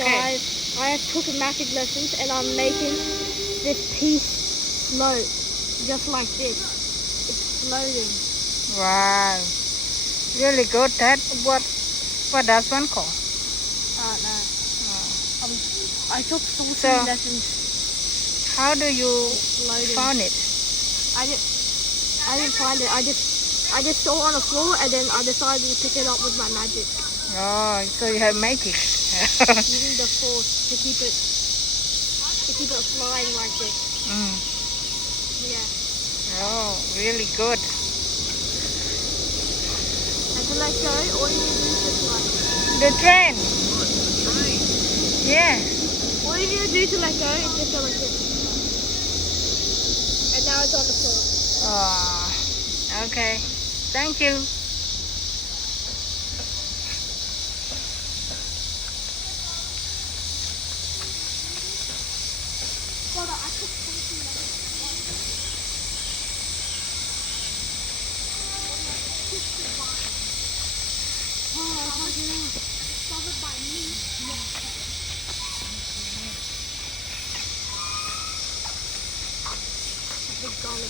Okay. So I took magic lessons and I'm making this piece float just like this. It's floating. Wow. Really good. That what does one call? I don't know. I took sorcery So- lessons. How do you Floating. found it? I didn't find it. I just saw it on the floor and then I decided to pick it up with my magic. Oh, so you have magic. Using the force to keep it flying like this. Mm. Yeah. Oh, really good. And to let go, all you need to do is just like. The train. Yeah. All you need to do to let go is just go like this. And now it's on the floor. Oh, okay. Thank you. Big golly.